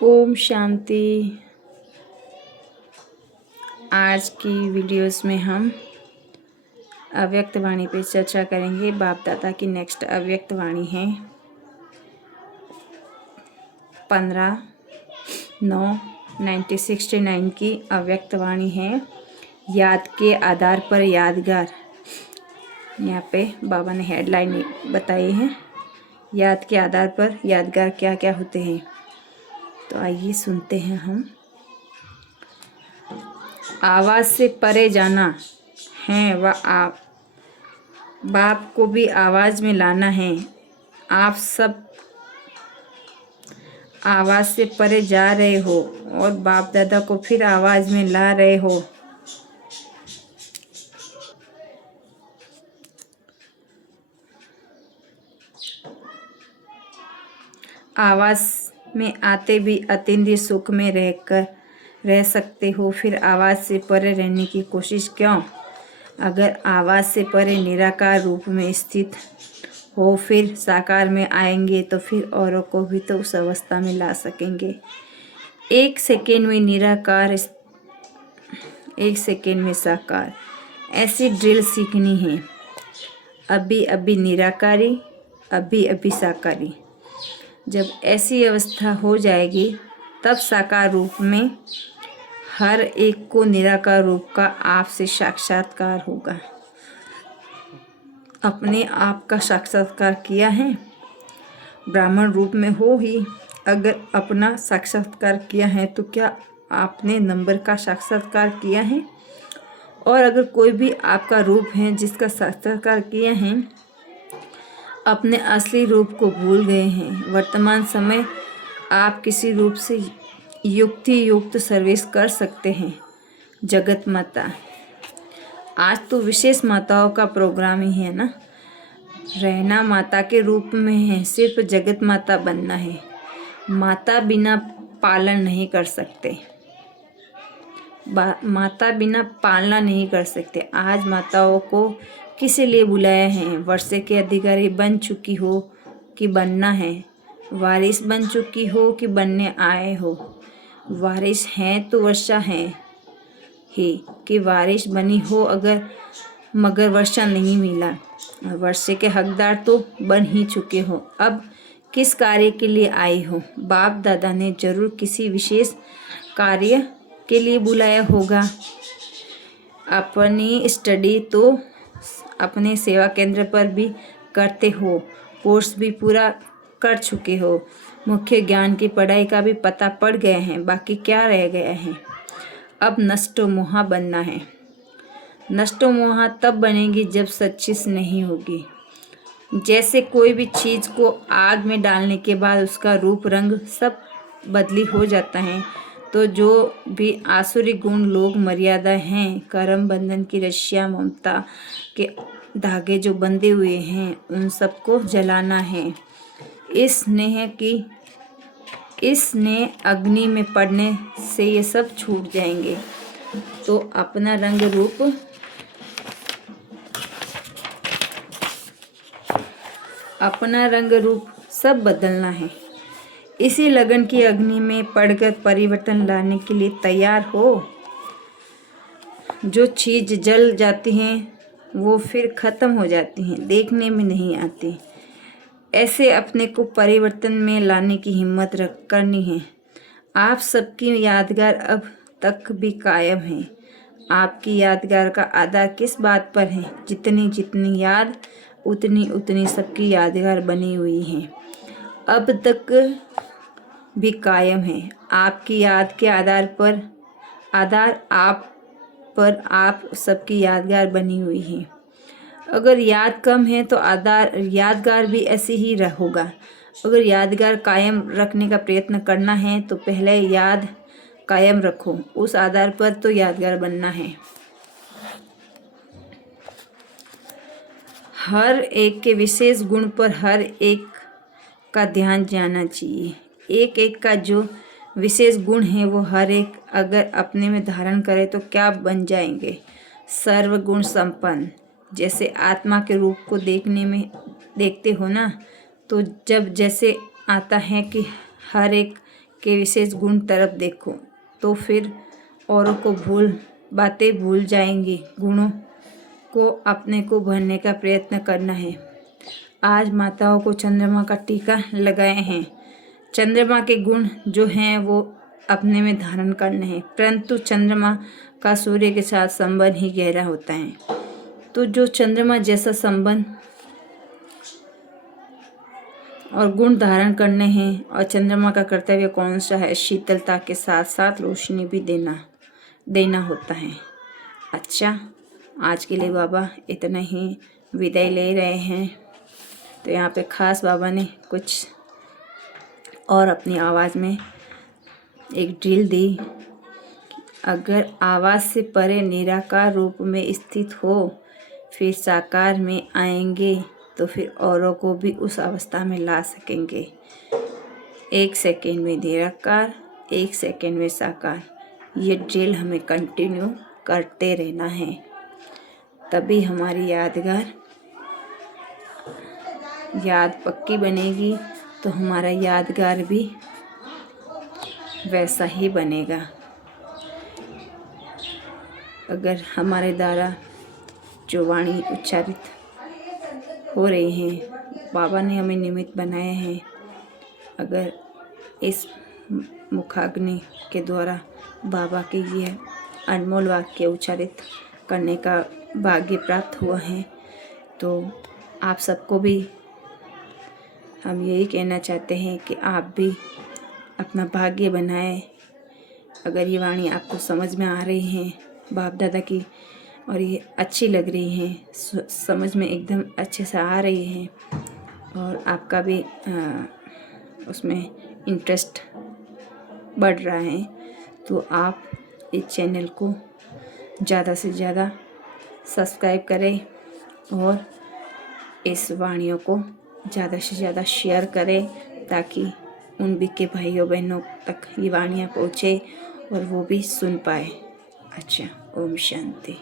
ओम शांति। आज की वीडियोस में हम अव्यक्त वाणी पे चर्चा करेंगे। बाप दादा की नेक्स्ट अव्यक्त वाणी है 15/9/1969 की अव्यक्त वाणी है। याद के आधार पर यादगार। यहाँ पे बाबा ने हेडलाइन बताई है, याद के आधार पर यादगार क्या क्या होते हैं। तो आइए सुनते हैं हम। आवाज़ से परे जाना है व आप बाप को भी आवाज़ में लाना है। आप सब आवाज़ से परे जा रहे हो और बाप दादा को फिर आवाज़ में ला रहे हो। आवाज़ में आते भी अतीन्द्रिय सुख में रह सकते हो, फिर आवाज़ से परे रहने की कोशिश क्यों? अगर आवाज़ से परे निराकार रूप में स्थित हो फिर साकार में आएंगे तो फिर औरों को भी तो उस अवस्था में ला सकेंगे। एक सेकेंड में निराकार, एक सेकेंड में साकार, ऐसी ड्रिल सीखनी है। अभी अभी निराकारी, अभी अभी साकारी। जब ऐसी अवस्था हो जाएगी तब साकार रूप में हर एक को निराकार रूप का आपसे साक्षात्कार होगा। अपने आप का साक्षात्कार किया है, ब्राह्मण रूप में हो ही। अगर अपना साक्षात्कार किया है तो क्या आपने नंबर का साक्षात्कार किया है? और अगर कोई भी आपका रूप है जिसका साक्षात्कार किया है, अपने असली रूप को भूल गए हैं। वर्तमान समय आप किसी रूप से युक्ति युक्त सर्विस कर सकते हैं। जगत माता, आज तो विशेष माताओं का प्रोग्राम ही है ना। रहना माता के रूप में है, सिर्फ जगत माता बनना है। माता बिना पालन नहीं कर सकते, माता बिना पालना नहीं कर सकते। आज माताओं को किस लिए बुलाया है? वर्षे के अधिकारी बन चुकी हो कि बनना है, वारिस बन चुकी हो कि बनने आए हो। वारिस हैं तो वर्षा है ही कि वारिस बनी हो अगर, मगर वर्षा नहीं मिला। वर्षे के हकदार तो बन ही चुके हो। अब किस कार्य के लिए आई हो? बाप दादा ने जरूर किसी विशेष कार्य के लिए बुलाया होगा। अपनी स्टडी तो अपने सेवा केंद्र पर भी करते हो, कोर्स भी पूरा कर चुके हो, मुख्य ज्ञान की पढ़ाई का भी पता पड़ गया है। बाकी क्या रह गया है? अब नष्टो मोहा बनना है। नष्टो मोहा तब बनेगी जब सच्ची नहीं होगी। जैसे कोई भी चीज़ को आग में डालने के बाद उसका रूप रंग सब बदली हो जाता है, तो जो भी आसुरी गुण लोग मर्यादा हैं, कर्म बंधन की रस्सियाँ, ममता के धागे जो बंधे हुए हैं, उन सबको जलाना है। इस स्नेह अग्नि में पड़ने से ये सब छूट जाएंगे। तो अपना रंग रूप सब बदलना है। इसी लगन की अग्नि में पड़कर परिवर्तन लाने के लिए तैयार हो। जो चीज़ जल जाती हैं वो फिर ख़त्म हो जाती हैं, देखने में नहीं आती। ऐसे अपने को परिवर्तन में लाने की हिम्मत करनी है। आप सबकी यादगार अब तक भी कायम है। आपकी यादगार का आधार किस बात पर है? जितनी जितनी याद उतनी सबकी यादगार बनी हुई है, अब तक भी कायम है। आपकी याद के आधार पर आप सबकी यादगार बनी हुई है। अगर याद कम है तो यादगार भी ऐसी ही होगा। अगर यादगार कायम रखने का प्रयत्न करना है तो पहले याद कायम रखो, उस आधार पर तो यादगार बनना है। हर एक के विशेष गुण पर हर एक का ध्यान जाना चाहिए। एक एक का जो विशेष गुण है वो हर एक अगर अपने में धारण करे तो क्या बन जाएंगे? सर्वगुण संपन्न। जैसे आत्मा के रूप को देखते हो ना, तो जब जैसे आता है कि हर एक के विशेष गुण तरफ देखो तो फिर औरों को बातें भूल जाएंगी। गुणों को अपने को भरने का प्रयत्न करना है। आज माताओं को चंद्रमा का टीका लगाए हैं। चंद्रमा के गुण जो हैं वो अपने में धारण करने हैं, परंतु चंद्रमा का सूर्य के साथ संबंध ही गहरा होता है। तो जो चंद्रमा जैसा संबंध और गुण धारण करने हैं, और चंद्रमा का कर्तव्य कौन सा है? शीतलता के साथ साथ रोशनी भी देना होता है। अच्छा, आज के लिए बाबा इतना ही विदाई ले रहे हैं। तो यहाँ पे खास बाबा ने कुछ और अपनी आवाज़ में एक ड्रिल दी। अगर आवाज़ से परे निराकार रूप में स्थित हो फिर साकार में आएंगे तो फिर औरों को भी उस अवस्था में ला सकेंगे। 1 सेकेंड में निराकार, 1 सेकेंड में साकार। ये ड्रिल हमें कंटिन्यू करते रहना है, तभी हमारी याद पक्की बनेगी। तो हमारा यादगार भी वैसा ही बनेगा। अगर हमारे द्वारा जो वाणी उच्चारित हो रही हैं, बाबा ने हमें निमित्त बनाए हैं। अगर इस मुखाग्नि के द्वारा बाबा के ये अनमोल वाक्य उच्चारित करने का भाग्य प्राप्त हुआ है, तो आप सबको भी हम यही कहना चाहते हैं कि आप भी अपना भाग्य बनाएं। अगर ये वाणी आपको समझ में आ रही है बाप दादा की, और ये अच्छी लग रही हैं, समझ में एकदम अच्छे से आ रही हैं, और आपका भी उसमें इंटरेस्ट बढ़ रहा है, तो आप इस चैनल को ज़्यादा से ज़्यादा सब्सक्राइब करें और इस वाणियों को ज़्यादा से ज़्यादा शेयर करें, ताकि उन बिके भाइयों बहनों तक ये वाणियाँ पहुँचे और वो भी सुन पाए। अच्छा, ओम शांति।